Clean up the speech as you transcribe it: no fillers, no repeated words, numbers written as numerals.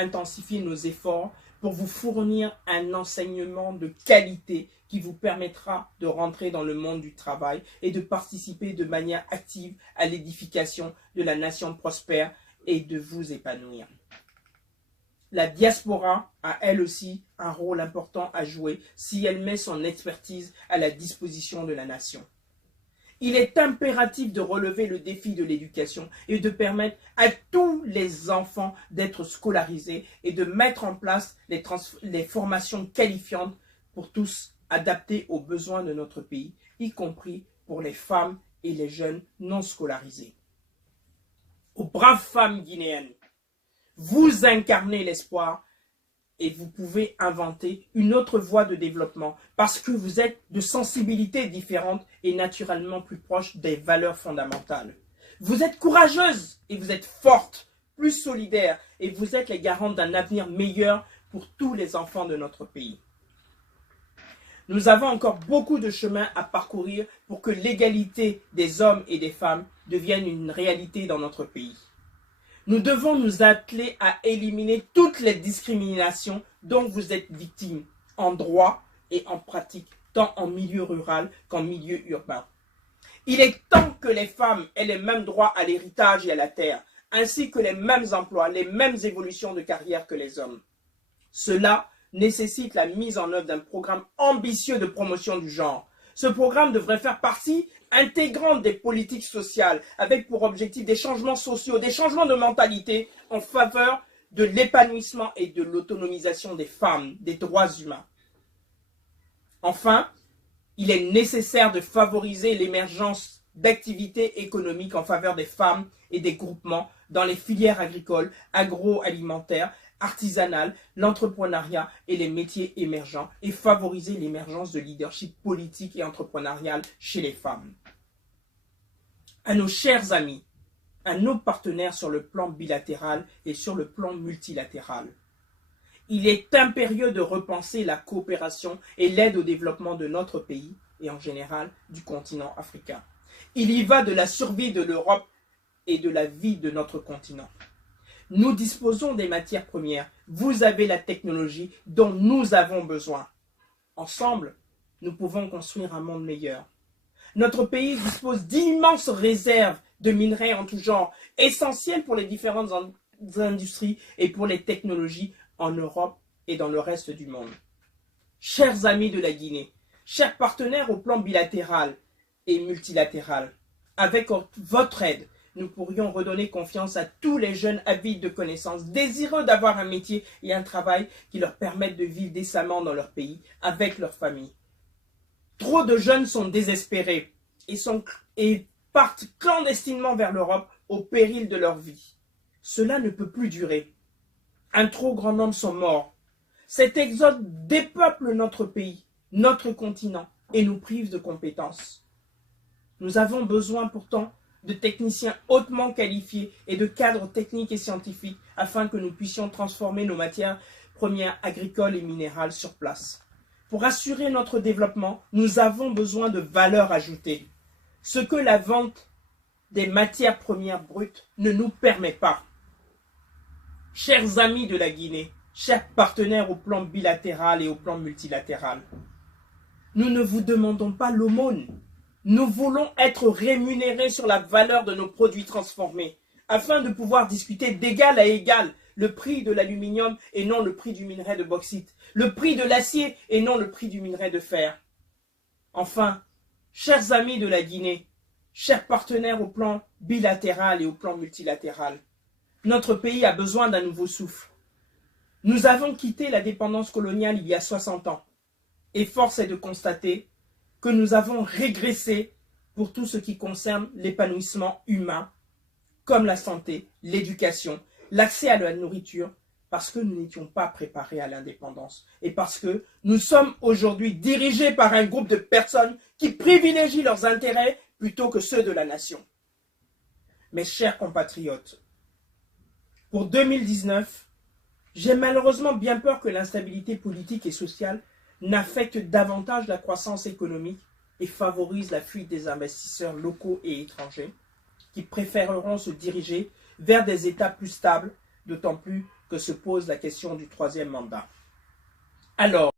intensifier nos efforts pour vous fournir un enseignement de qualité qui vous permettra de rentrer dans le monde du travail et de participer de manière active à l'édification de la nation prospère et de vous épanouir. La diaspora a elle aussi un rôle important à jouer si elle met son expertise à la disposition de la nation. Il est impératif de relever le défi de l'éducation et de permettre à tous les enfants d'être scolarisés et de mettre en place les formations qualifiantes pour tous, adaptées aux besoins de notre pays, y compris pour les femmes et les jeunes non scolarisés. Aux braves femmes guinéennes, vous incarnez l'espoir et vous pouvez inventer une autre voie de développement parce que vous êtes de sensibilités différentes et naturellement plus proches des valeurs fondamentales. Vous êtes courageuses et vous êtes fortes, plus solidaires et vous êtes les garantes d'un avenir meilleur pour tous les enfants de notre pays. Nous avons encore beaucoup de chemin à parcourir pour que l'égalité des hommes et des femmes devienne une réalité dans notre pays. Nous devons nous atteler à éliminer toutes les discriminations dont vous êtes victimes, en droit et en pratique, tant en milieu rural qu'en milieu urbain. Il est temps que les femmes aient les mêmes droits à l'héritage et à la terre, ainsi que les mêmes emplois, les mêmes évolutions de carrière que les hommes. Cela nécessite la mise en œuvre d'un programme ambitieux de promotion du genre. Ce programme devrait faire partie intégrante des politiques sociales, avec pour objectif des changements sociaux, des changements de mentalité en faveur de l'épanouissement et de l'autonomisation des femmes, des droits humains. Enfin, il est nécessaire de favoriser l'émergence d'activités économiques en faveur des femmes et des groupements dans les filières agricoles, agroalimentaires, artisanales, l'entrepreneuriat et les métiers émergents et favoriser l'émergence de leadership politique et entrepreneurial chez les femmes. À nos chers amis, à nos partenaires sur le plan bilatéral et sur le plan multilatéral, il est impérieux de repenser la coopération et l'aide au développement de notre pays et en général du continent africain. Il y va de la survie de l'Europe et de la vie de notre continent. Nous disposons des matières premières. Vous avez la technologie dont nous avons besoin. Ensemble, nous pouvons construire un monde meilleur. Notre pays dispose d'immenses réserves de minerais en tout genre, essentiels pour les différentes industries et pour les technologies en Europe et dans le reste du monde. Chers amis de la Guinée, chers partenaires au plan bilatéral et multilatéral, avec votre aide, nous pourrions redonner confiance à tous les jeunes avides de connaissances, désireux d'avoir un métier et un travail qui leur permettent de vivre décemment dans leur pays, avec leur famille. Trop de jeunes sont désespérés et partent clandestinement vers l'Europe au péril de leur vie. Cela ne peut plus durer. Un trop grand nombre sont morts. Cet exode dépeuple notre pays, notre continent et nous prive de compétences. Nous avons besoin pourtant de techniciens hautement qualifiés et de cadres techniques et scientifiques afin que nous puissions transformer nos matières premières agricoles et minérales sur place. Pour assurer notre développement, nous avons besoin de valeur ajoutée, ce que la vente des matières premières brutes ne nous permet pas. Chers amis de la Guinée, chers partenaires au plan bilatéral et au plan multilatéral, nous ne vous demandons pas l'aumône. Nous voulons être rémunérés sur la valeur de nos produits transformés, afin de pouvoir discuter d'égal à égal le prix de l'aluminium et non le prix du minerai de bauxite, le prix de l'acier et non le prix du minerai de fer. Enfin, chers amis de la Guinée, chers partenaires au plan bilatéral et au plan multilatéral, notre pays a besoin d'un nouveau souffle. Nous avons quitté la dépendance coloniale il y a 60 ans, et force est de constater que nous avons régressé pour tout ce qui concerne l'épanouissement humain, comme la santé, l'éducation, l'accès à la nourriture, parce que nous n'étions pas préparés à l'indépendance et parce que nous sommes aujourd'hui dirigés par un groupe de personnes qui privilégient leurs intérêts plutôt que ceux de la nation. Mes chers compatriotes, pour 2019, j'ai malheureusement bien peur que l'instabilité politique et sociale n'affecte davantage la croissance économique et favorise la fuite des investisseurs locaux et étrangers qui préféreront se diriger vers des États plus stables, d'autant plus que se pose la question du troisième mandat. Alors,